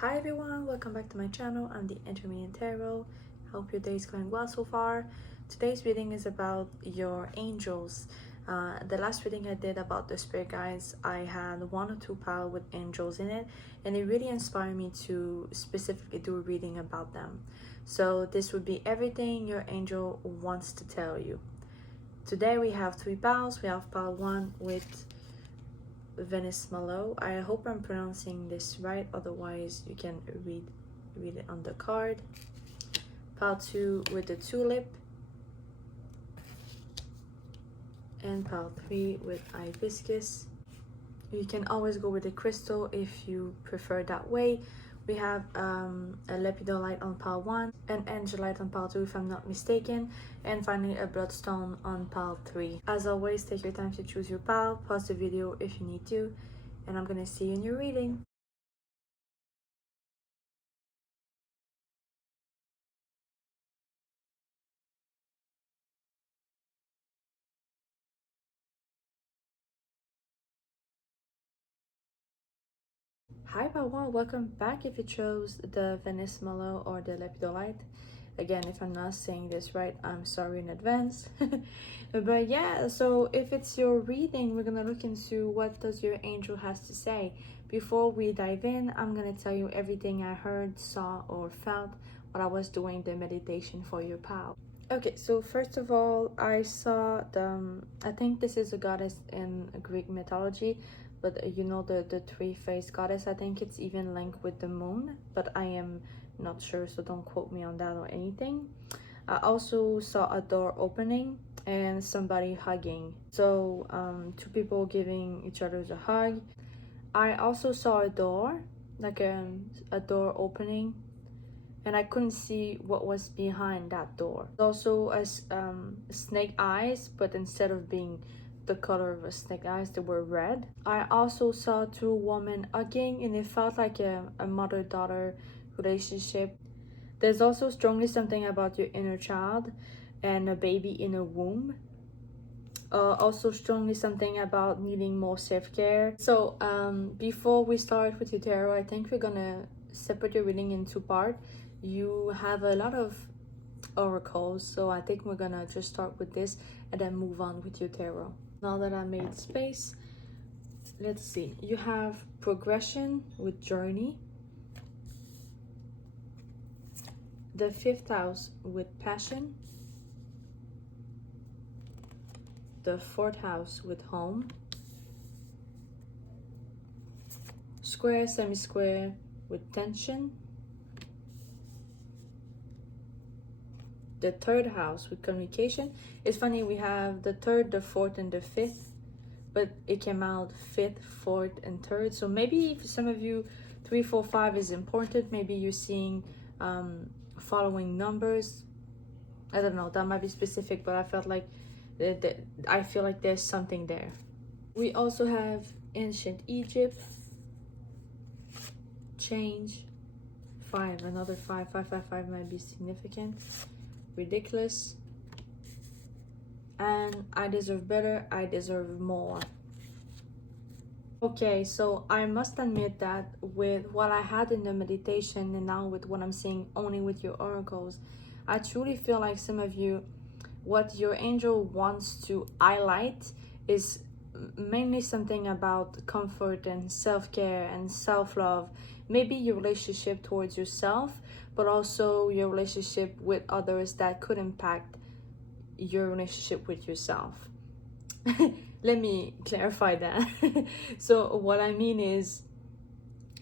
Hi everyone, welcome back to my channel. I'm the Intermediate Tarot. Hope your day is going well so far. Today's reading is about your angels. The last reading I did about the spirit guides, I had one or two piles with angels in it, and it really inspired me to specifically do a reading about them. So this would be everything your angel wants to tell you. Today we have three piles. We have pile 1 with Venice Malo. I hope I'm pronouncing this right, otherwise you can read it on the card. Pile 2 with the tulip, and pile 3 with hibiscus. You can always go with a crystal if you prefer that way. We have a Lepidolite on pile 1, an Angelite on pile 2 if I'm not mistaken, and finally a Bloodstone on pile 3. As always, take your time to choose your pile, pause the video if you need to, and I'm gonna see you in your reading. Hi Pawan, welcome back. If you chose the Venice Malo or the Lepidolite, again, if I'm not saying this right, I'm sorry in advance. But yeah, so if it's your reading, we're gonna look into what does your angel has to say. Before we dive in, I'm gonna tell you everything I heard, saw, or felt while I was doing the meditation for your pal. Okay, so first of all, I saw I think this is a goddess in Greek mythology, but you know the three-faced goddess. I think it's even linked with the moon, but I am not sure, so don't quote me on that or anything. I also saw a door opening and somebody hugging. So two people giving each other a hug. I also saw a door, like a door opening, and I couldn't see what was behind that door. Also snake eyes, but instead of being the color of a snake eyes, they were red. I also saw two women hugging, and it felt like a mother-daughter relationship. There's also strongly something about your inner child and a baby in a womb. Also strongly something about needing more self-care. So before we start with your tarot, I think we're gonna separate your reading in two parts. You have a lot of oracles, so I think we're gonna just start with this and then move on with your tarot. Now that I made space, let's see. You have progression with journey, the 5th house with passion, the 4th house with home, square, semi-square with tension, the 3rd house with communication. It's funny, we have the 3rd, the 4th, and the 5th, but it came out 5th, 4th, and 3rd. So maybe for some of you, 3, 4, 5 is important. Maybe you're seeing following numbers. I don't know, that might be specific, but I felt like I feel like there's something there. We also have ancient Egypt, change, 5, another 5, 5, 5, 5 might be significant, ridiculous, and I deserve better, I deserve more. Okay, so I must admit that with what I had in the meditation and now with what I'm seeing only with your oracles, I truly feel like some of you, what your angel wants to highlight is mainly something about comfort and self-care and self-love. Maybe your relationship towards yourself, but also your relationship with others that could impact your relationship with yourself. Let me clarify that. So what I mean is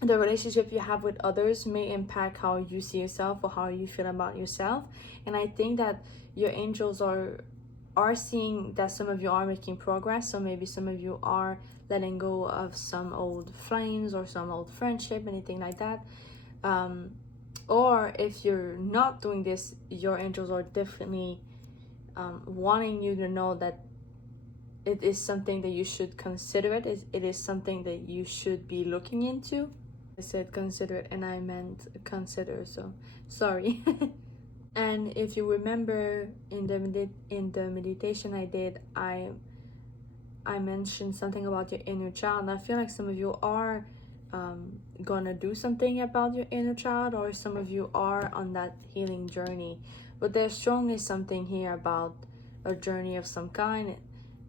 the relationship you have with others may impact how you see yourself or how you feel about yourself. And I think that your angels are seeing that some of you are making progress. So maybe some of you are letting go of some old flames or some old friendship, anything like that. Or if you're not doing this, your angels are definitely wanting you to know that it is something that you should consider. It is something that you should be looking into. I said consider it and I meant consider, so sorry. And if you remember in the meditation I did, I mentioned something about your inner child. I feel like some of you are gonna do something about your inner child, or some of you are on that healing journey. But there's strongly something here about a journey of some kind,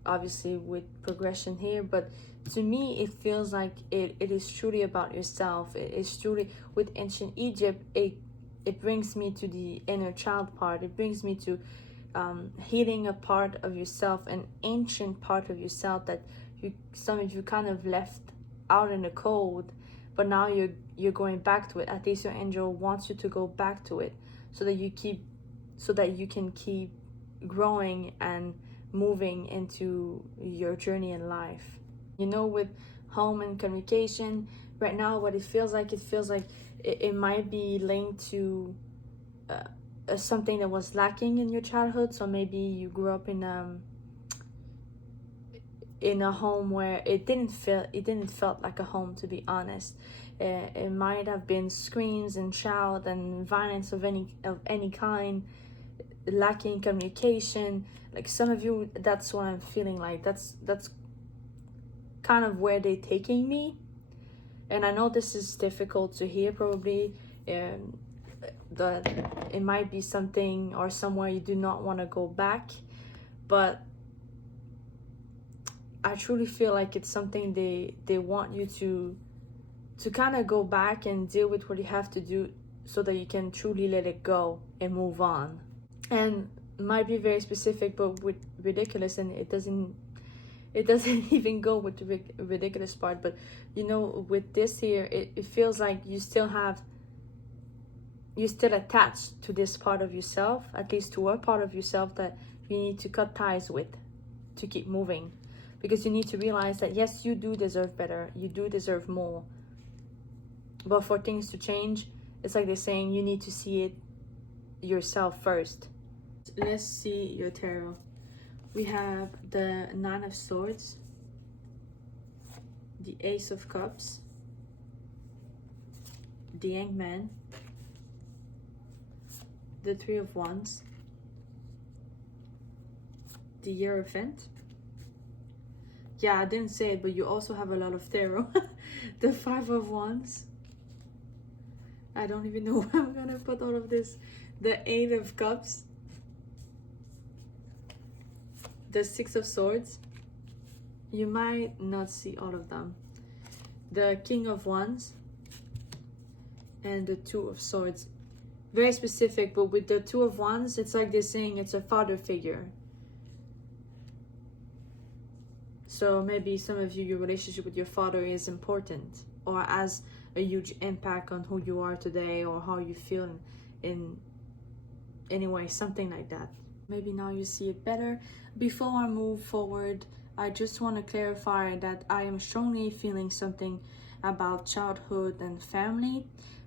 obviously with progression here. But to me, it feels like it is truly about yourself. It is truly, with ancient Egypt, it brings me to the inner child part. It brings me to healing a part of yourself, an ancient part of yourself that some of you kind of left out in the cold, but now you're going back to it. At least your angel wants you to go back to it, so that you can keep growing and moving into your journey in life. With home and communication right now, what it feels like it might be linked to something that was lacking in your childhood. So maybe you grew up in a home where it didn't felt like a home, to be honest. It might have been screams and shout and violence of any kind, lacking communication. Like some of you, that's what I'm feeling like. That's kind of where they're taking me. And I know this is difficult to hear, probably. That it might be something or somewhere you do not want to go back, but I truly feel like it's something they want you to kind of go back and deal with what you have to do, so that you can truly let it go and move on. And it might be very specific, but with ridiculous, and it doesn't even go with the ridiculous part. But with this here, it feels like you're still attached to this part of yourself, at least to a part of yourself that you need to cut ties with to keep moving. Because you need to realize that yes, you do deserve better, you do deserve more. But for things to change, it's like they're saying you need to see it yourself first. Let's see your tarot. We have the Nine of Swords, the Ace of Cups, the Hangman, the Three of Wands, the Hierophant. Yeah, I didn't say it, but you also have a lot of tarot. The Five of Wands. I don't even know where I'm gonna put all of this. The Eight of Cups. The Six of Swords. You might not see all of them. The King of Wands. And the Two of Swords. Very specific, but with the Two of Wands, it's like they're saying it's a father figure. So maybe some of you, your relationship with your father is important, or has a huge impact on who you are today, or how you feel in anyway, something like that. Maybe now you see it better. Before I move forward, I just want to clarify that I am strongly feeling something about childhood and family.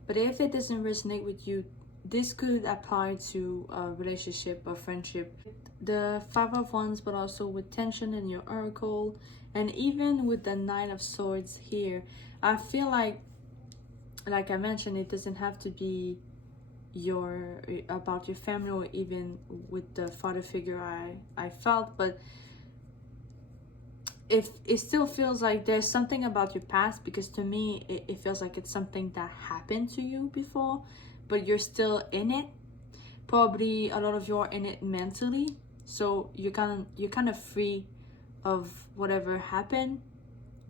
But if it doesn't resonate with you, this could apply to a relationship or friendship. The Five of Wands, but also with tension in your oracle, and even with the Nine of Swords here, I feel like I mentioned, it doesn't have to be about your family, or even with the father figure I felt, but if it still feels like there's something about your past, because to me it feels like it's something that happened to you before, but you're still in it. Probably a lot of you are in it mentally, so you're kind of free of whatever happened,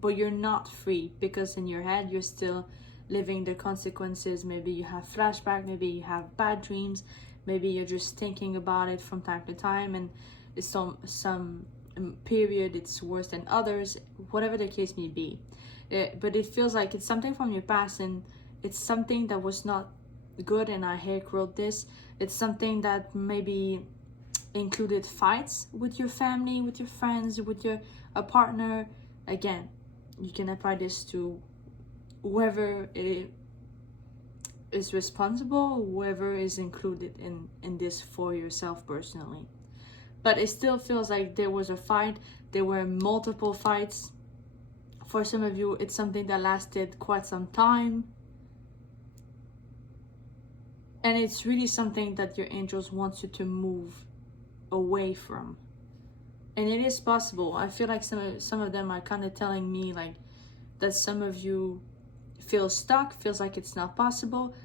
but you're not free, because in your head you're still living the consequences. Maybe you have flashback, maybe you have bad dreams, maybe you're just thinking about it from time to time, and some period it's worse than others, whatever the case may be. But it feels like it's something from your past, and it's something that was not good, and I Heck wrote this. It's something that maybe included fights with your family, with your friends, with a partner. Again, you can apply this to whoever it is responsible, whoever is included in this for yourself personally. But it still feels like there was a fight. There were multiple fights. For some of you, it's something that lasted quite some time. And it's really something that your angels want you to move away from. And it is possible. I feel like some of them are kind of telling me like that some of you feels stuck, feels like it's not possible,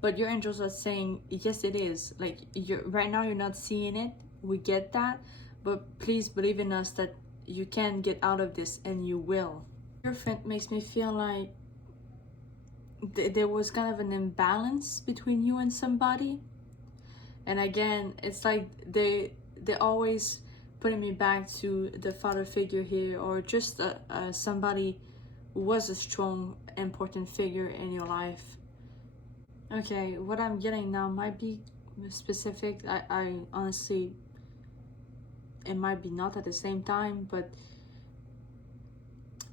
but your angels are saying, yes, it is. Like, right now you're not seeing it, we get that, but please believe in us that you can get out of this, and you will. Your friend makes me feel like there was kind of an imbalance between you and somebody, and again, it's like they always putting me back to the father figure here, or just somebody who was a strong, important figure in your life. Okay, what I'm getting now might be specific. I honestly, it might be not at the same time, but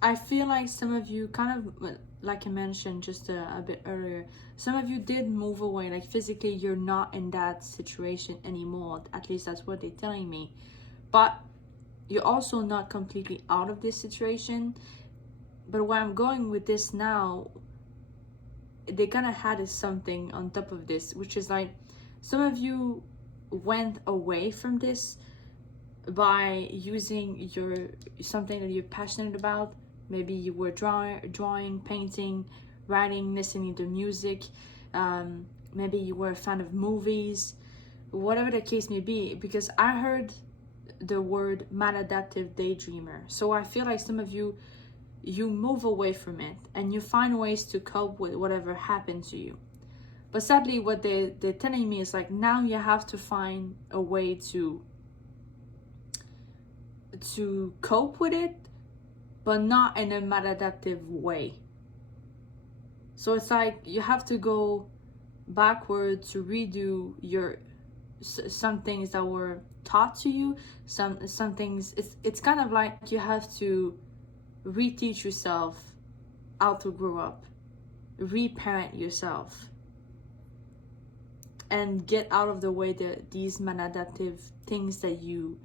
I feel like some of you kind of, like I mentioned just a bit earlier, some of you did move away. Like, physically, you're not in that situation anymore. At least that's what they're telling me. But you're also not completely out of this situation. But where I'm going with this now, they kind of had something on top of this, which is like, some of you went away from this by using something that you're passionate about. Maybe you were drawing, painting, writing, listening to music. Maybe you were a fan of movies, whatever the case may be, because I heard the word maladaptive daydreamer. So I feel like some of you move away from it and you find ways to cope with whatever happened to you. But sadly, what they're telling me is like, now you have to find a way to cope with it, but not in a maladaptive way. So it's like you have to go backward to redo some things that were taught to you. Some things, it's kind of like you have to reteach yourself how to grow up, reparent yourself, and get out of the way these maladaptive things that you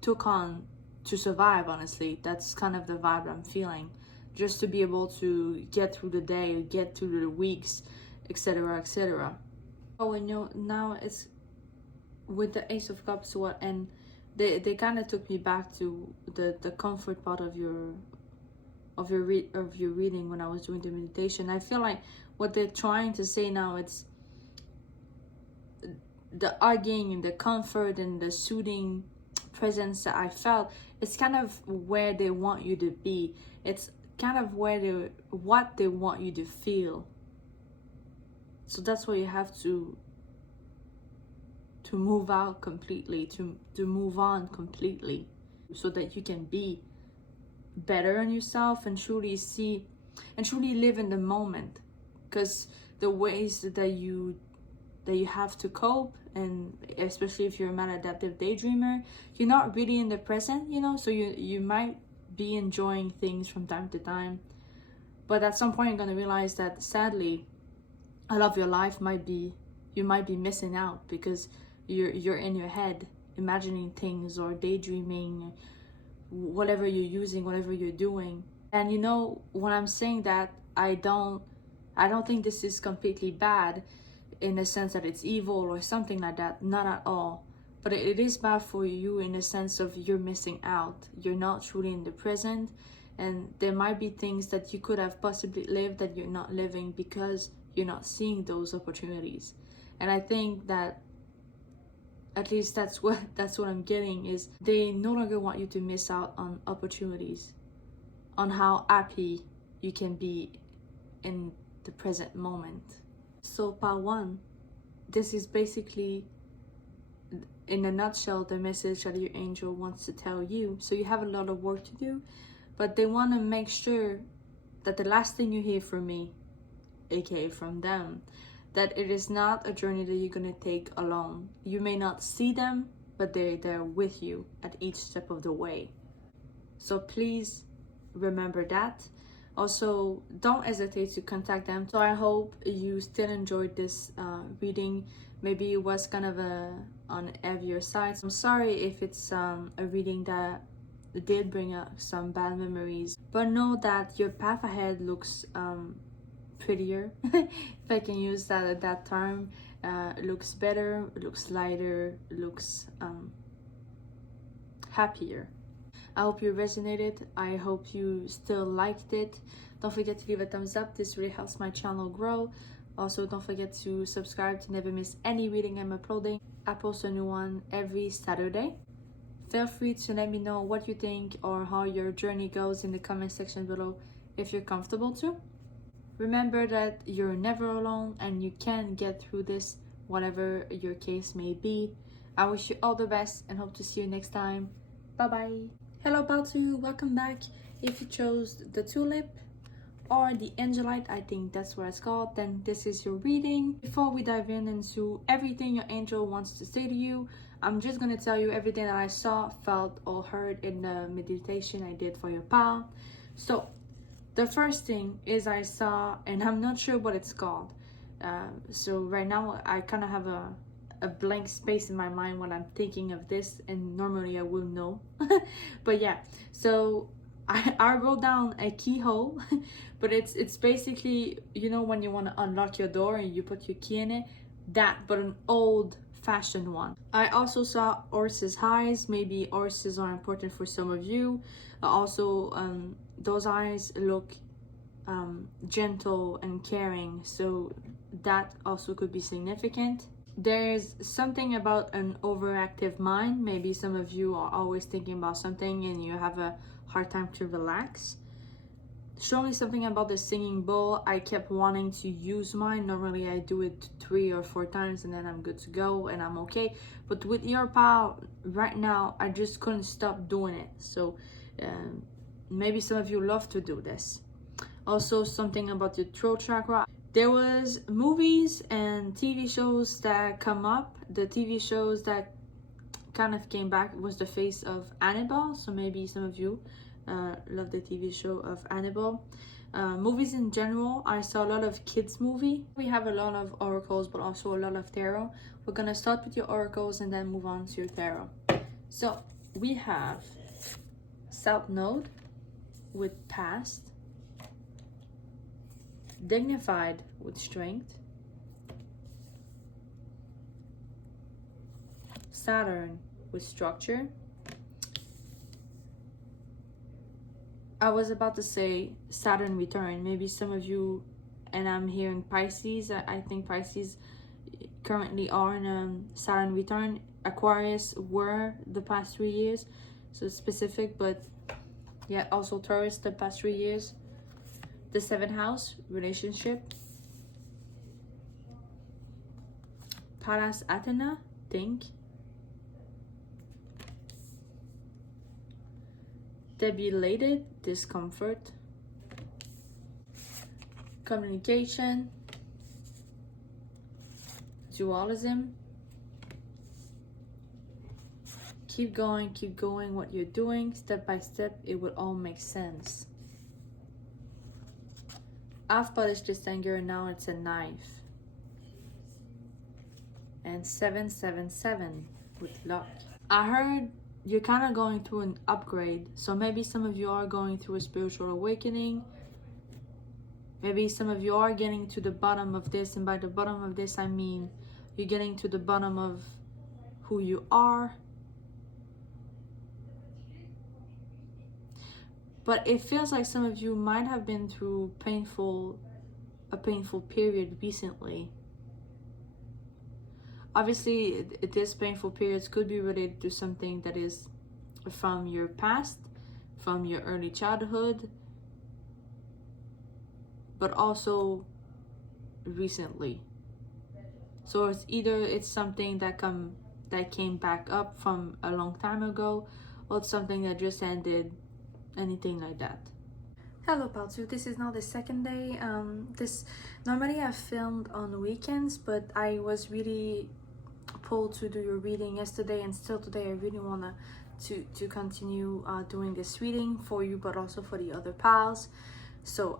took on to survive. Honestly, that's kind of the vibe I'm feeling, just to be able to get through the day, get through the weeks, etc., etc. Oh, and now it's with the Ace of Cups, and they kind of took me back to the comfort part of your reading when I was doing the meditation. I feel like what they're trying to say now, it's the hugging and the comfort and the soothing presence that I felt. It's kind of where they want you to be. It's kind of what they want you to feel. So that's why you have to move out completely, to move on completely, so that you can be better on yourself and truly see and truly live in the moment. Because the ways that you have to cope, and especially if you're a maladaptive daydreamer, you're not really in the present, so you might be enjoying things from time to time, but at some point you're going to realize that sadly a lot of your life you might be missing out, because you're in your head imagining things or daydreaming, whatever you're using, whatever you're doing. And when I'm saying that, I don't think this is completely bad in the sense that it's evil or something like that, not at all. But it is bad for you in the sense of you're missing out, you're not truly in the present, and there might be things that you could have possibly lived that you're not living because you're not seeing those opportunities. And I think that at least that's what I'm getting, is they no longer want you to miss out on opportunities, on how happy you can be in the present moment. So part 1, this is basically, in a nutshell, the message that your angel wants to tell you. So you have a lot of work to do, but they want to make sure that the last thing you hear from me, aka from them, that it is not a journey that you're going to take alone. You may not see them, but they're with you at each step of the way. So please remember that. Also, don't hesitate to contact them. So I hope you still enjoyed this reading. Maybe it was kind of on heavier side. I'm sorry if it's a reading that did bring up some bad memories, but know that your path ahead looks prettier, if I can use that term. Looks better, looks lighter, looks happier. I hope you resonated. I hope you still liked it. Don't forget to leave a thumbs up. This really helps my channel grow. Also, don't forget to subscribe to never miss any reading I'm uploading. I post a new one every Saturday. Feel free to let me know what you think or how your journey goes in the comment section below if you're comfortable to. Remember that you're never alone and you can get through this, whatever your case may be. I wish you all the best and hope to see you next time. Bye bye. Hello Paltu, welcome back. If you chose the tulip or the Angelite, I think that's what it's called, then this is your reading. Before we dive into everything your angel wants to say to you, I'm just gonna tell you everything that I saw, felt, or heard in the meditation I did for your pal. So the first thing is I saw, and I'm not sure what it's called. So right now I kind of have a blank space in my mind when I'm thinking of this, and normally I will know. But yeah, so I wrote down a keyhole, but it's basically, you know, when you want to unlock your door and you put your key in it, that, but an old fashioned one. I also saw horses' eyes. Maybe horses are important for some of you. Also, those eyes look gentle and caring, so that also could be significant. There's something about an overactive mind. Maybe some of you are always thinking about something and you have a hard time to relax. Showing something about the singing bowl. I kept wanting to use mine. Normally I do it 3 or 4 times and then I'm good to go and I'm okay. But with your pal right now, I just couldn't stop doing it. So maybe some of you love to do this. Also, something about your throat chakra. There was movies and TV shows that come up. The TV shows that kind of came back was the face of Annabelle. So maybe some of you love the TV show of Annabelle. Movies in general, I saw a lot of kids movie. We have a lot of oracles, but also a lot of tarot. We're gonna start with your oracles and then move on to your tarot. So we have South Node with past, dignified with strength, Saturn with structure. I was about to say Saturn return. Maybe some of you, and I'm hearing Pisces. I think Pisces currently are in a Saturn return. Aquarius were the past 3 years, so it's specific, but yeah, also Taurus the past 3 years. The 7th house, relationship. Pallas Athena, think. Debilitated, discomfort. Communication. Dualism. Keep going what you're doing. Step by step, it will all make sense. I've polished this anger and now it's a knife. And 777 with luck. I heard you're kind of going through an upgrade. So maybe some of you are going through a spiritual awakening. Maybe some of you are getting to the bottom of this. And by the bottom of this, I mean you're getting to the bottom of who you are. But it feels like some of you might have been through a painful period recently. Obviously, this painful periods could be related to something that is from your past, from your early childhood, but also recently. So it's either it's something that came back up from a long time ago, or it's something that just ended. Anything like that. Hello Paltu, this is now the second day. Normally I filmed on weekends, but I was really pulled to do your reading yesterday, and still today I really wanna to continue doing this reading for you, but also for the other pals. So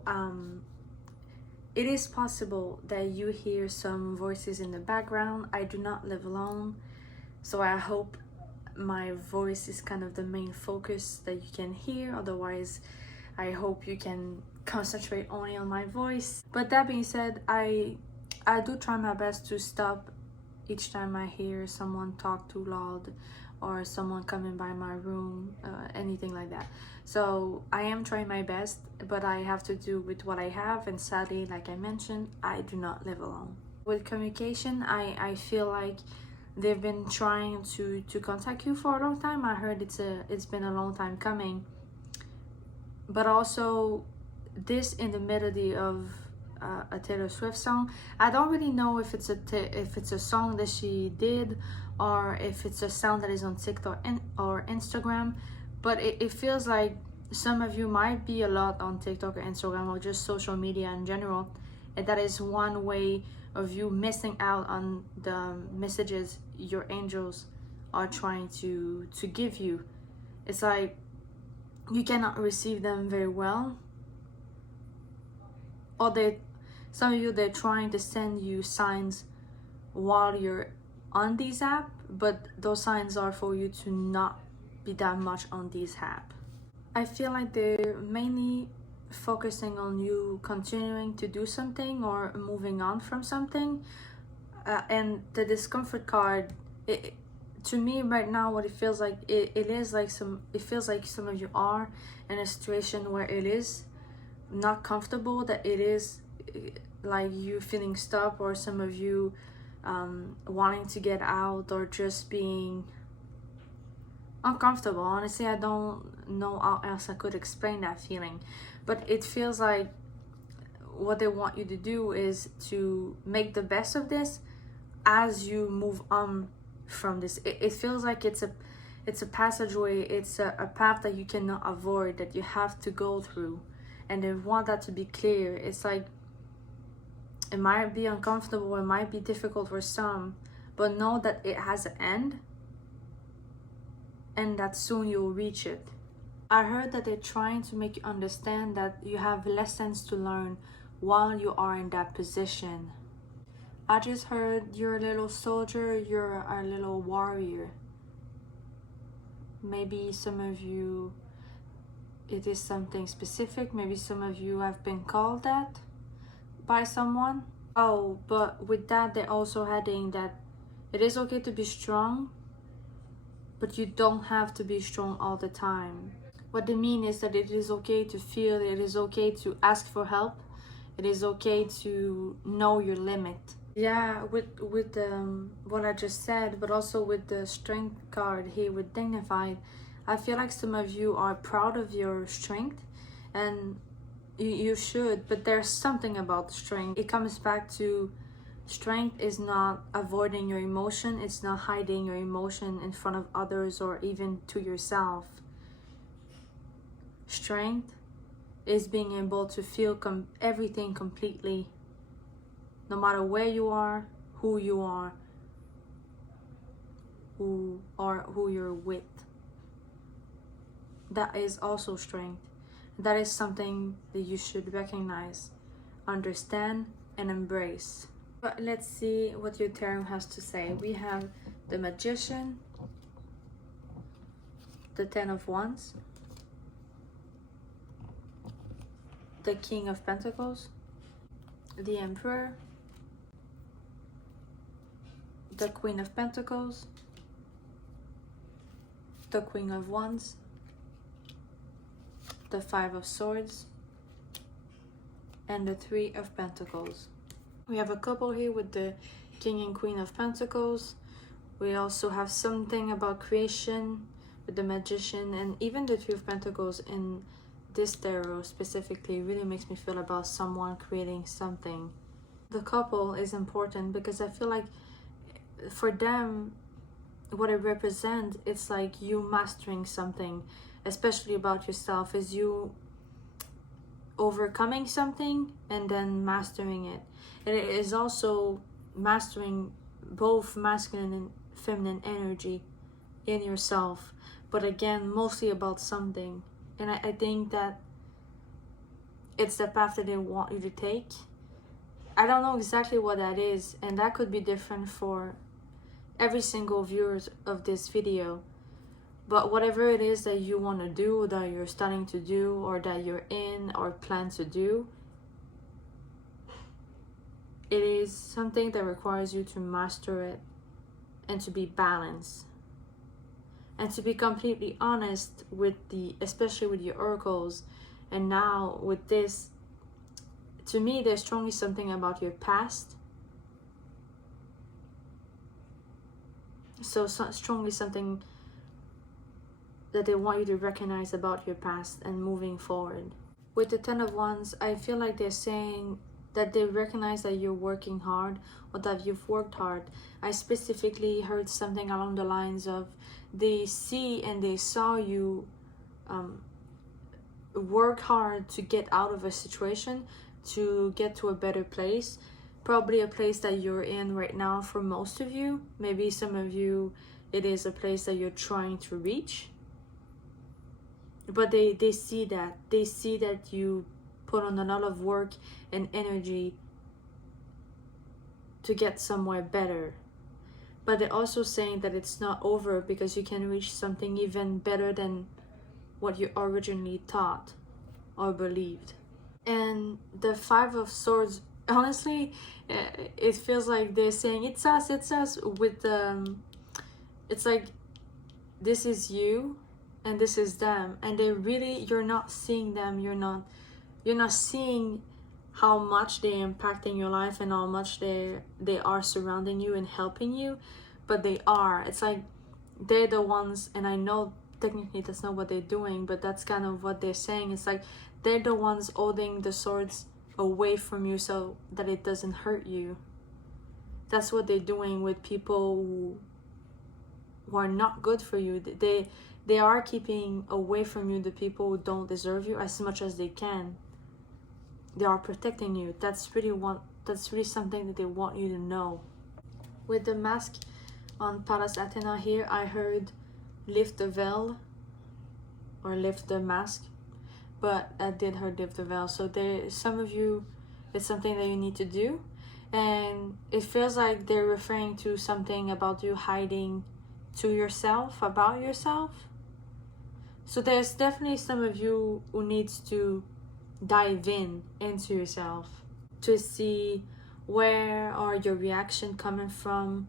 it is possible that you hear some voices in the background. I do not live alone, so I hope my voice is kind of the main focus that you can hear. Otherwise, I hope you can concentrate only on my voice. But that being said, I do try my best to stop each time I hear someone talk too loud or someone coming by my room, anything like that. So I am trying my best, but I have to do with what I have, and sadly, like I mentioned, I do not live alone. With communication, I feel like they've been trying to contact you for a long time. I heard it's been a long time coming, but also this in the melody of a Taylor Swift song. I don't really know if it's a song that she did, or if it's a sound that is on TikTok or Instagram, but it feels like some of you might be a lot on TikTok or Instagram, or just social media in general, and that is one way of you missing out on the messages your angels are trying to give you. It's like you cannot receive them very well, or some of you, they're trying to send you signs while you're on these app, but those signs are for you to not be that much on these app. I feel like they're mainly focusing on you continuing to do something or moving on from something, and the discomfort card, to me right now, what it feels like, it feels like some of you are in a situation where it is not comfortable, that it is like you feeling stuck, or some of you wanting to get out, or just being uncomfortable. Honestly, I don't know how else I could explain that feeling, but it feels like what they want you to do is to make the best of this as you move on from this. It feels like it's a passageway, it's a path that you cannot avoid, that you have to go through, and they want that to be clear. It's like it might be uncomfortable, it might be difficult for some, but know that it has an end, and that soon you'll reach it. I heard that they're trying to make you understand that you have lessons to learn while you are in that position. I just heard you're a little soldier, you're a little warrior. Maybe some of you, it is something specific. Maybe some of you have been called that by someone. Oh, but with that, they're also adding that it is okay to be strong, but you don't have to be strong all the time. What they mean is that it is okay to feel, it is okay to ask for help, it is okay to know your limit. Yeah, with what I just said, but also with the strength card here with dignified, I feel like some of you are proud of your strength, and you should, but there's something about strength. It comes back to strength is not avoiding your emotion, it's not hiding your emotion in front of others or even to yourself. Strength is being able to feel everything completely, no matter where you are, who you are, who you're with. That is also strength. That is something that you should recognize, understand, and embrace. But let's see what your tarot has to say. We have the Magician, the Ten of Wands, the King of Pentacles, the Emperor, the Queen of Pentacles, the Queen of Wands, the Five of Swords, and the Three of Pentacles. We have a couple here with the King and Queen of Pentacles. We also have something about creation with the Magician, and even the Three of Pentacles in this tarot specifically really makes me feel about someone creating something. The couple is important because I feel like for them, what it represents, it's like you mastering something, especially about yourself, is you overcoming something and then mastering it. And it is also mastering both masculine and feminine energy in yourself, but again, mostly about something. And I think that it's the path that they want you to take. I don't know exactly what that is, and that could be different for every single viewer of this video. But whatever it is that you want to do, that you're starting to do, or that you're in or plan to do, it is something that requires you to master it and to be balanced. and to be completely honest with especially with your oracles, and now with this, to me there's strongly something about your past. So strongly something that they want you to recognize about your past and moving forward. With the Ten of Wands, I feel like they're saying that they recognize that you're working hard, or that you've worked hard. I specifically heard something along the lines of they see and they saw you work hard to get out of a situation, to get to a better place, probably a place that you're in right now for most of you. Maybe some of you, it is a place that you're trying to reach. But they see that. They see that you put on a lot of work and energy to get somewhere better. But they're also saying that it's not over, because you can reach something even better than what you originally thought or believed. And the Five of Swords, honestly, it feels like they're saying it's us with it's like this is you and this is them, and they really, you're not seeing them, you're not seeing how much they're impacting your life and how much they are surrounding you and helping you, but they are. It's like they're the ones, and I know technically that's not what they're doing, but that's kind of what they're saying. It's like they're the ones holding the swords away from you so that it doesn't hurt you. That's what they're doing with people who are not good for you. They are keeping away from you the people who don't deserve you as much as they can. They are protecting you. That's really something that they want you to know. With the mask on Pallas Athena here, I heard lift the veil or lift the mask, but I did hear lift the veil. So some of you, it's something that you need to do, and it feels like they're referring to something about you hiding to yourself, about yourself. So there's definitely some of you who needs to dive into yourself to see where are your reaction coming from,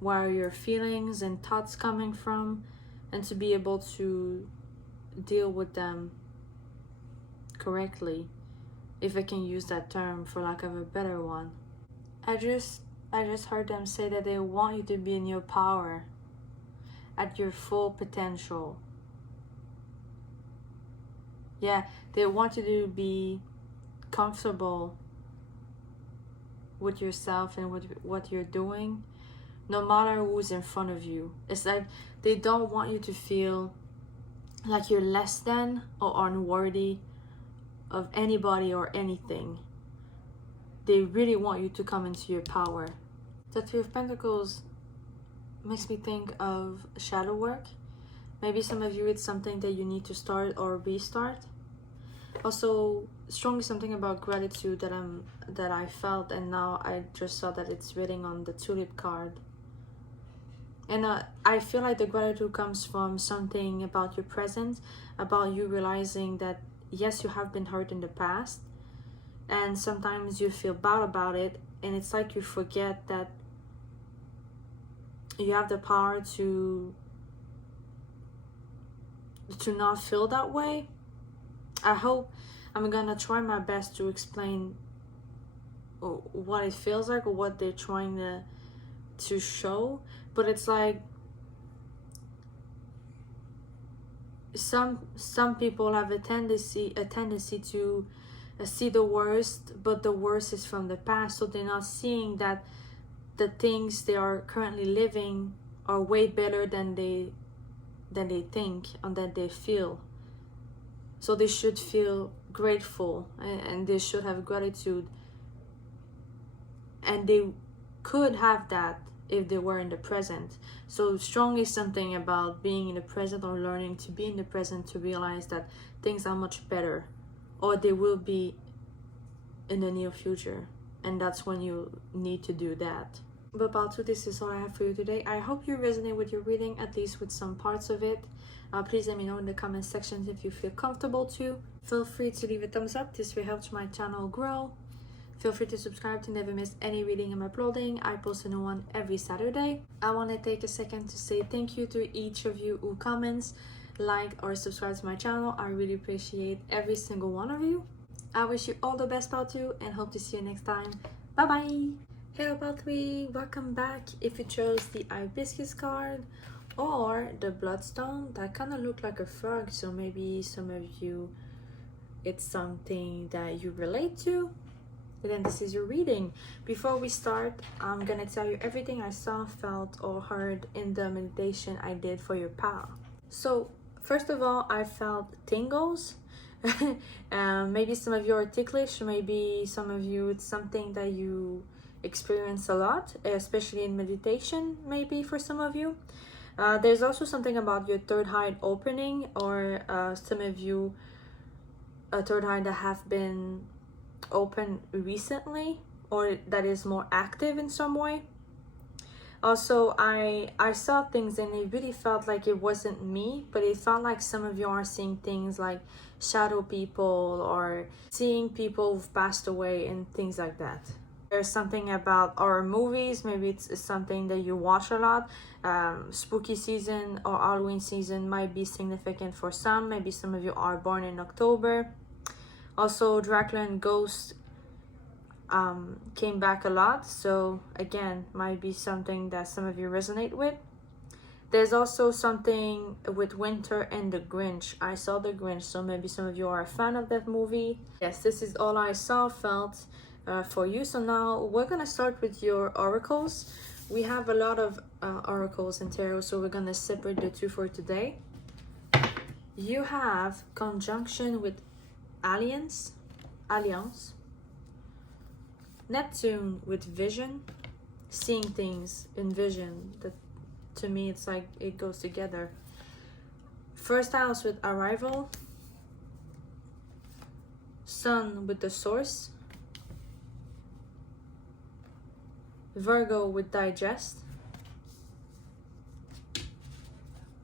where are your feelings and thoughts coming from, and to be able to deal with them correctly, if I can use that term for lack of a better one. I just heard them say that they want you to be in your power, at your full potential. Yeah, they want you to be comfortable with yourself and with what you're doing, no matter who's in front of you. It's like they don't want you to feel like you're less than or unworthy of anybody or anything. They really want you to come into your power. The Three of Pentacles makes me think of shadow work. Maybe some of you, it's something that you need to start or restart. Also, strongly something about gratitude that I felt, and now I just saw that it's written on the Tulip card. And I feel like the gratitude comes from something about your present, about you realizing that yes, you have been hurt in the past, and sometimes you feel bad about it, and it's like you forget that you have the power to not feel that way. I hope I'm gonna try my best to explain what it feels like or what they're trying to show, but it's like some people have a tendency to see the worst, but the worst is from the past, so they're not seeing that the things they are currently living are way better than they think and that they feel. So they should feel grateful, and they should have gratitude, and they could have that if they were in the present. So strongly something about being in the present, or learning to be in the present, to realize that things are much better, or they will be in the near future, and that's when you need to do that. But Baltu, this is all I have for you today. I hope you resonate with your reading, at least with some parts of it. Please let me know in the comment sections if you feel comfortable to. Feel free to leave a thumbs up. This will help my channel grow. Feel free to subscribe to never miss any reading I'm uploading. I post a new one every Saturday. I want to take a second to say thank you to each of you who comments, like, or subscribe to my channel. I really appreciate every single one of you. I wish you all the best, Part 2, and hope to see you next time. Bye bye! Hello, Part 3, welcome back. If you chose the Hibiscus card or the Bloodstone, that kind of looked like a frog, so maybe some of you, it's something that you relate to. Then this is your reading. Before we start, I'm gonna tell you everything I saw, felt, or heard in the meditation I did for your pal. So, first of all, I felt tingles. Maybe some of you are ticklish, maybe some of you it's something that you experience a lot, especially in meditation, maybe for some of you. There's also something about your third eye opening, or some of you, a third eye that have been open recently, or that is more active in some way. Also, I saw things and it really felt like it wasn't me, but it felt like some of you are seeing things like shadow people or seeing people who've passed away and things like that. There's something about horror movies, maybe it's something that you watch a lot. Spooky season or Halloween season might be significant for some. Maybe some of you are born in October. Also, Dracula and Ghost came back a lot, so again, might be something that some of you resonate with. There's also something with winter and the Grinch. I saw the Grinch, so maybe some of you are a fan of that movie. Yes, this is all I saw, felt for you. So now we're gonna start with your oracles. We have a lot of oracles in tarot, so we're gonna separate the two for today. You have conjunction with alliance, Neptune with vision, seeing things in vision. That, to me, it's like it goes together. First house with arrival, Sun with the source, Virgo with digest.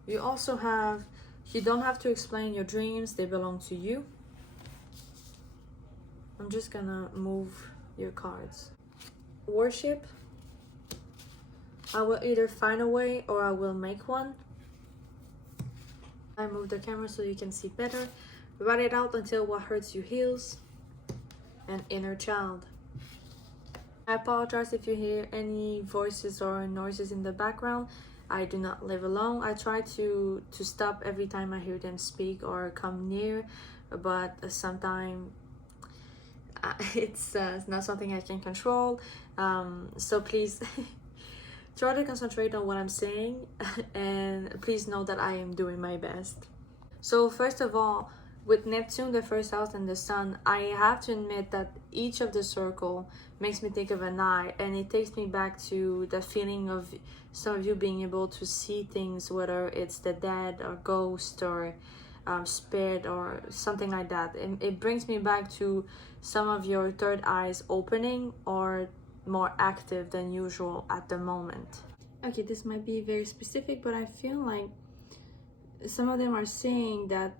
You also have, you don't have to explain your dreams, they belong to you. I'm just gonna move your cards. Worship, I will either find a way or I will make one. I move the camera so you can see better. Write it out until what hurts you heals. And inner child. I apologize if you hear any voices or noises in the background. I do not live alone. I try to stop every time I hear them speak or come near, but sometimes it's not something I can control. So please try to concentrate on what I'm saying, and please know that I am doing my best. So first of all, with Neptune, the first house, and the Sun, I have to admit that each of the circle makes me think of an eye, and it takes me back to the feeling of some of you being able to see things, whether it's the dead or ghost or spirit or something like that. It brings me back to some of your third eyes opening or more active than usual at the moment. Okay, this might be very specific, but I feel like some of them are saying that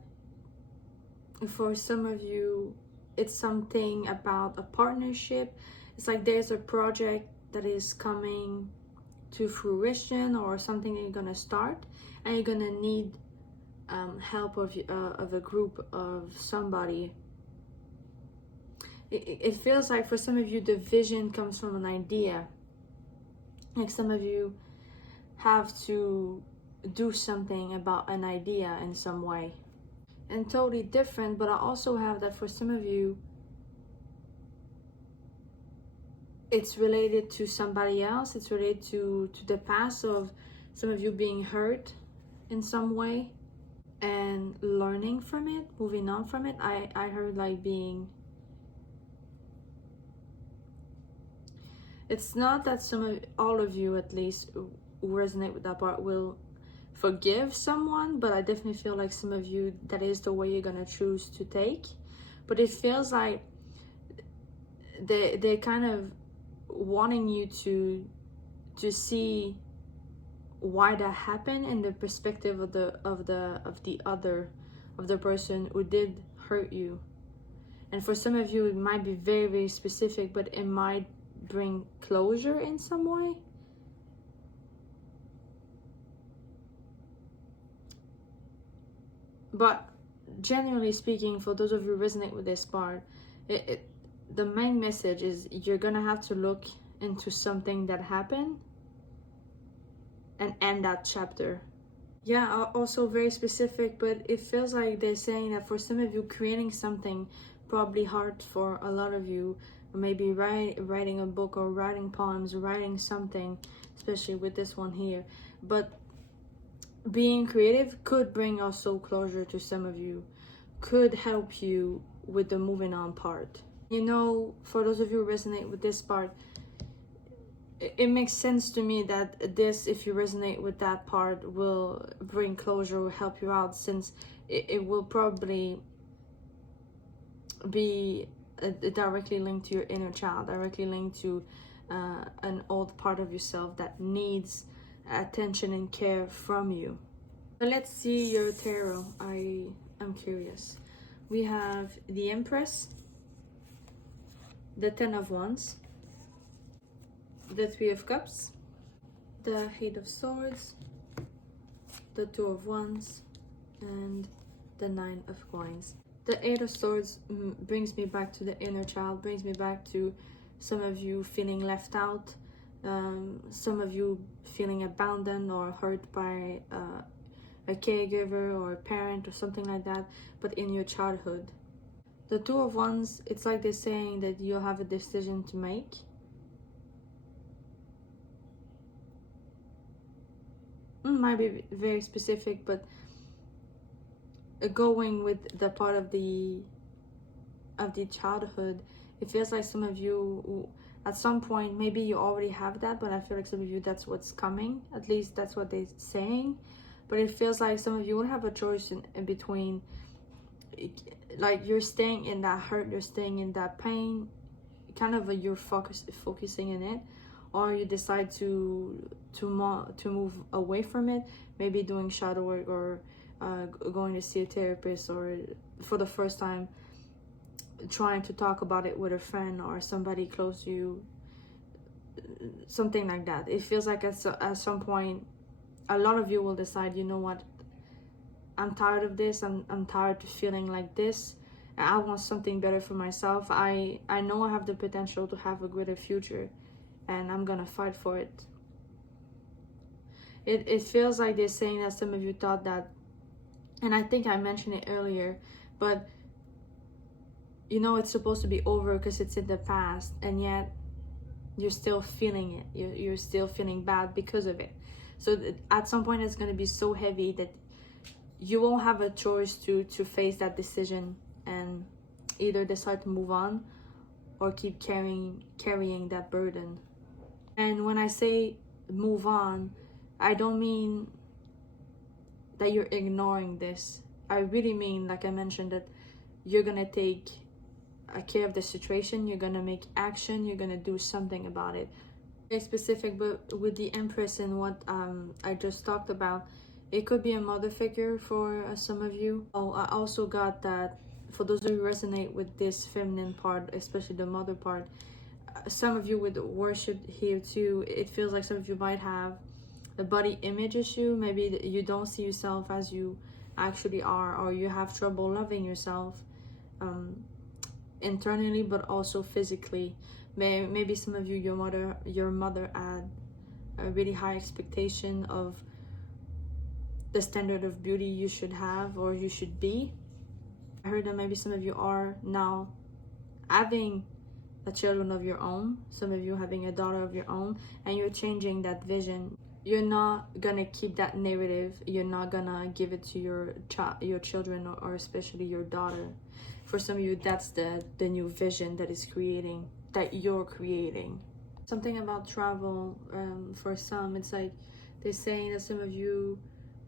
for some of you, it's something about a partnership. It's like there's a project that is coming to fruition or something that you're gonna start, and you're gonna need help of a group of somebody. It feels like for some of you the vision comes from an idea, like some of you have to do something about an idea in some way, and totally different. But I also have that for some of you it's related to somebody else. It's related to the past of some of you being hurt in some way and learning from it, moving on from it. I heard like being, it's not that all of you at least who resonate with that part will forgive someone, but I definitely feel like some of you, that is the way you're gonna choose to take. But it feels like they're kind of wanting you to see why that happened in the perspective of the person who did hurt you. And for some of you, it might be very, very specific, but it might bring closure in some way. But generally speaking, for those of you who resonate with this part, the main message is you're gonna have to look into something that happened and end that chapter. Yeah, also very specific, but it feels like they're saying that for some of you, creating something probably hard for a lot of you, or maybe writing a book or writing poems, writing something, especially with this one here. But being creative could bring also closure to some of you, could help you with the moving on part. You know, for those of you who resonate with this part, it makes sense to me that this, if you resonate with that part, will bring closure, will help you out, since it will probably be directly linked to your inner child, directly linked to an old part of yourself that needs attention and care from you. But let's see your tarot. I'm curious. We have the Empress, the Ten of Wands, the Three of Cups, the Eight of Swords, the Two of Wands, and the Nine of Coins. The Eight of Swords brings me back to the inner child, brings me back to some of you feeling left out, some of you feeling abandoned or hurt by a caregiver or a parent or something like that, but in your childhood. The Two of Wands, it's like they're saying that you'll have a decision to make. Might be very specific, but going with the part of the childhood, it feels like some of you at some point, maybe you already have that, but I feel like some of you, that's what's coming. At least that's what they're saying. But it feels like some of you will have a choice in between, like you're staying in that hurt, you're staying in that pain, kind of you're focusing in it, or you decide to move away from it, maybe doing shadow work, or going to see a therapist, or for the first time trying to talk about it with a friend or somebody close to you, something like that. It feels like at some point a lot of you will decide, you know what, I'm tired of this, I'm tired of feeling like this, and I want something better for myself. I know I have the potential to have a greater future, and I'm gonna fight for it. It feels like they're saying that some of you thought that, and I think I mentioned it earlier, but you know it's supposed to be over because it's in the past, and yet you're still feeling it. You're still feeling bad because of it. So at some point it's going to be so heavy that you won't have a choice to face that decision and either decide to move on or keep carrying that burden. And when I say move on, I don't mean that you're ignoring this. I really mean, like I mentioned, that you're gonna take care of the situation, you're gonna make action, you're gonna do something about it. Very specific, but with the Empress and what I just talked about, it could be a mother figure for some of you. Oh, I also got that for those of you who resonate with this feminine part, especially the mother part, some of you with worship here too, it feels like some of you might have a body image issue. Maybe you don't see yourself as you actually are, or you have trouble loving yourself internally, but also physically. Maybe some of you, your mother had a really high expectation of the standard of beauty you should have or you should be. I heard that maybe some of you are now having a children of your own, some of you having a daughter of your own, and you're changing that vision. You're not gonna keep that narrative, you're not gonna give it to your children, or especially your daughter. For some of you, that's the new vision that you're creating. Something about travel, for some, it's like they're saying that some of you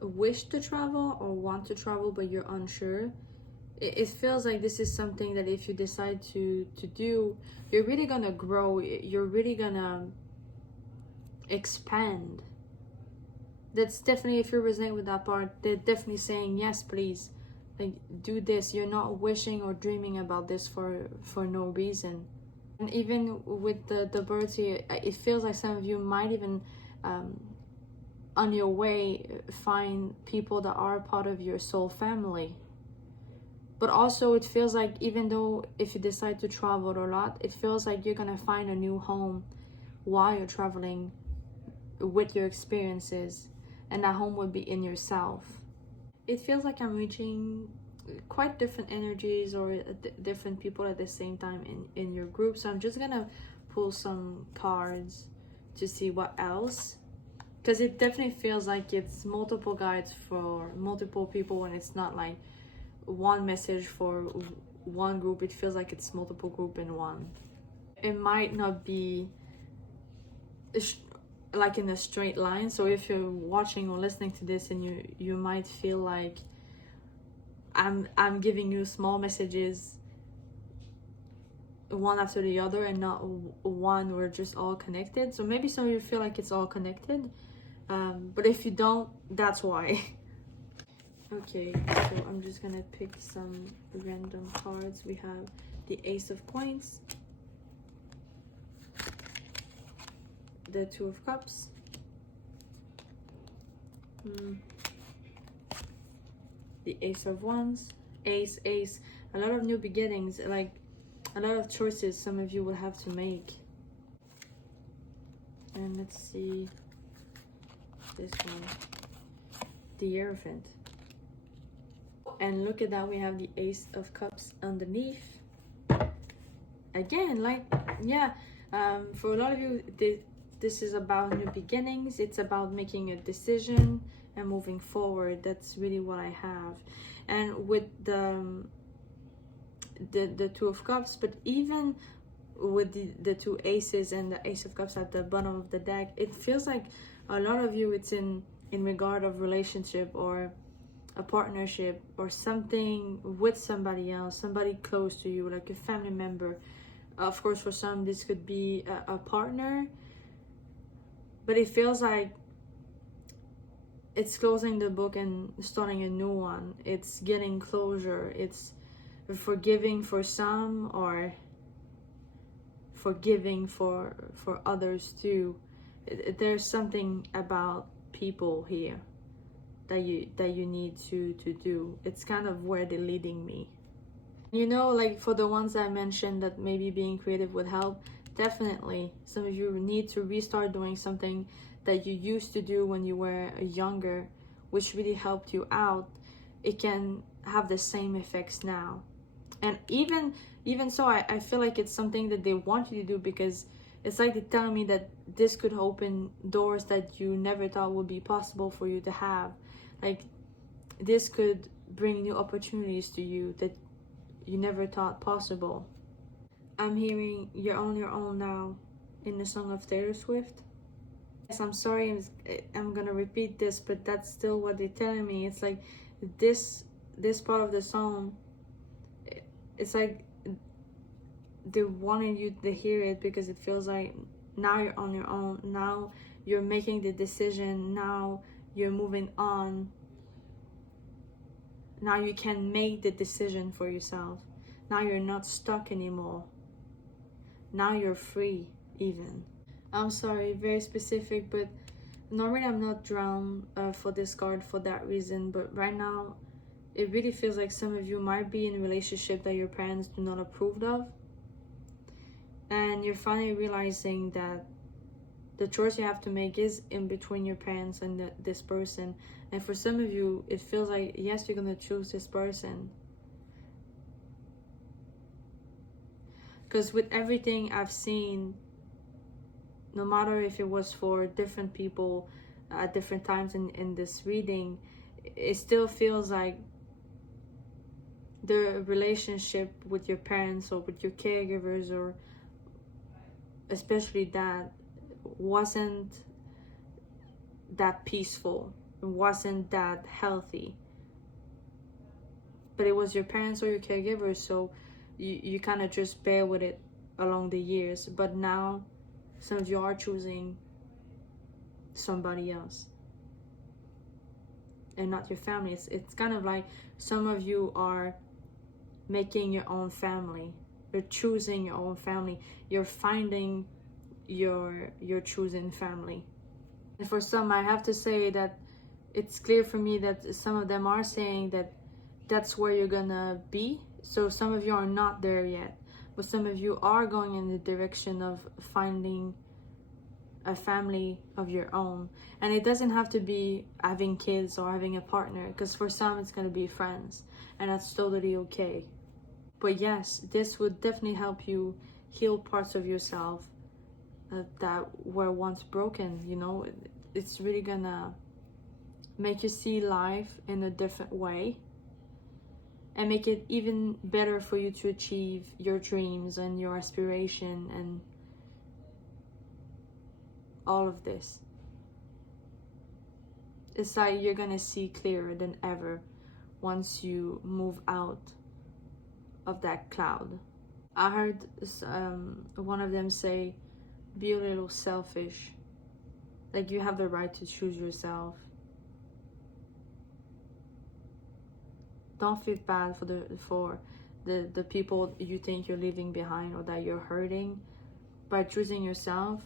wish to travel or want to travel, but you're unsure. It feels like this is something that if you decide to do, you're really gonna grow, you're really gonna expand. That's definitely, if you're resonating with that part, they're definitely saying yes, please like do this. You're not wishing or dreaming about this for no reason. And even with the birds here, it feels like some of you might even on your way find people that are part of your soul family. But also it feels like, even though if you decide to travel a lot, it feels like you're gonna find a new home while you're traveling with your experiences, and that home would be in yourself. It feels like I'm reaching quite different energies or different people at the same time in your group. So I'm just gonna pull some cards to see what else, because it definitely feels like it's multiple guides for multiple people, and it's not like one message for one group. It feels like it's multiple group in one. It might not be like in a straight line, so if you're watching or listening to this and you might feel like I'm giving you small messages one after the other and not one, we're just all connected. So maybe some of you feel like it's all connected, but if you don't, that's why. Okay, so I'm just gonna pick some random cards. We have the Ace of Coins, the Two of Cups, the Ace of Wands, Ace, a lot of new beginnings, like a lot of choices some of you will have to make. And let's see this one, the Hierophant. And look at that, we have the Ace of Cups underneath. Again, like, yeah, for a lot of you, this is about new beginnings. It's about making a decision and moving forward. That's really what I have. And with the Two of Cups, but even with the two aces and the Ace of Cups at the bottom of the deck, it feels like a lot of you, it's in regard of relationship or a partnership or something with somebody else, somebody close to you, like a family member. Of course, for some this could be a partner, but it feels like it's closing the book and starting a new one. It's getting closure. It's forgiving for some, or forgiving for others too. There's something about people here that you need to do. It's kind of where they're leading me. You know, like for the ones I mentioned that maybe being creative would help, definitely some of you need to restart doing something that you used to do when you were younger, which really helped you out. It can have the same effects now. And even so, I feel like it's something that they want you to do, because it's like they're telling me that this could open doors that you never thought would be possible for you to have. Like this could bring new opportunities to you that you never thought possible. I'm hearing "You're on your own now" in the song of Taylor Swift. Yes, I'm sorry, I'm gonna repeat this, but that's still what they're telling me. It's like this part of the song, it's like they're wanting you to hear it, because it feels like now you're on your own. Now you're making the decision. Now you're moving on. Now you can make the decision for yourself. Now you're not stuck anymore. Now you're free, even. I'm sorry, very specific, but normally I'm not drawn for this card for that reason, but right now it really feels like some of you might be in a relationship that your parents do not approve of, and you're finally realizing that the choice you have to make is in between your parents and this person. And for some of you, it feels like, yes, you're gonna choose this person, because with everything I've seen, no matter if it was for different people at different times in this reading, it still feels like the relationship with your parents or with your caregivers, or especially that, wasn't that peaceful. It wasn't that healthy. But it was your parents or your caregivers, so you kind of just bear with it along the years. But now some of you are choosing somebody else, and not your family. It's kind of like some of you are making your own family. You're choosing your own family. You're finding your chosen family. And for some, I have to say that it's clear for me that some of them are saying that that's where you're gonna be. So some of you are not there yet, but some of you are going in the direction of finding a family of your own. And it doesn't have to be having kids or having a partner, because for some it's going to be friends, and that's totally okay. But yes, this would definitely help you heal parts of yourself that were once broken. You know, it's really gonna make you see life in a different way and make it even better for you to achieve your dreams and your aspiration and all of this. It's like you're gonna see clearer than ever once you move out of that cloud. I heard one of them say, be a little selfish. Like, you have the right to choose yourself. Don't feel bad for the people you think you're leaving behind or that you're hurting. By choosing yourself,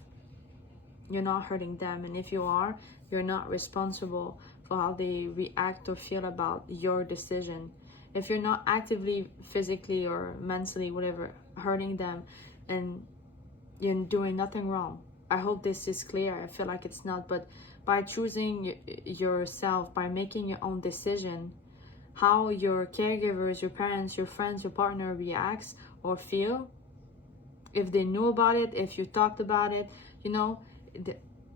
you're not hurting them. And if you are, you're not responsible for how they react or feel about your decision. If you're not actively, physically or mentally, whatever, hurting them, and you're doing nothing wrong. I hope this is clear. I feel like it's not, but by choosing yourself, by making your own decision, how your caregivers, your parents, your friends, your partner reacts or feel, if they knew about it, if you talked about it, you know,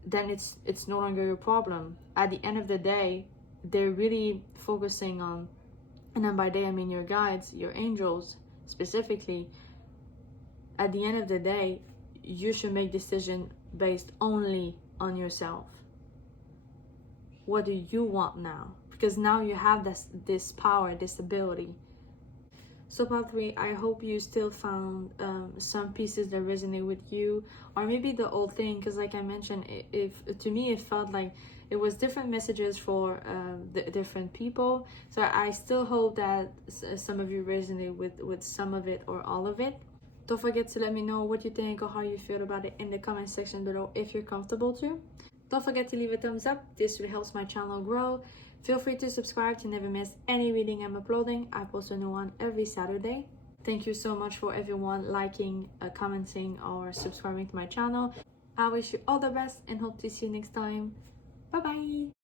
then it's no longer your problem. At the end of the day, they're really focusing on, and then by they I mean your guides, your angels specifically. At the end of the day, you should make decision based only on yourself. What do you want now? Because now you have this power, this ability. So part 3, I hope you still found some pieces that resonate with you, or maybe the old thing, because like I mentioned, if to me it felt like it was different messages for the different people. So I still hope that some of you resonate with some of it or all of it. Don't forget to let me know what you think or how you feel about it in the comment section below if you're comfortable to. Don't forget to leave a thumbs up. This really helps my channel grow. Feel free to subscribe to never miss any reading I'm uploading. I post a new one every Saturday. Thank you so much for everyone liking, commenting, or subscribing to my channel. I wish you all the best and hope to see you next time. Bye bye.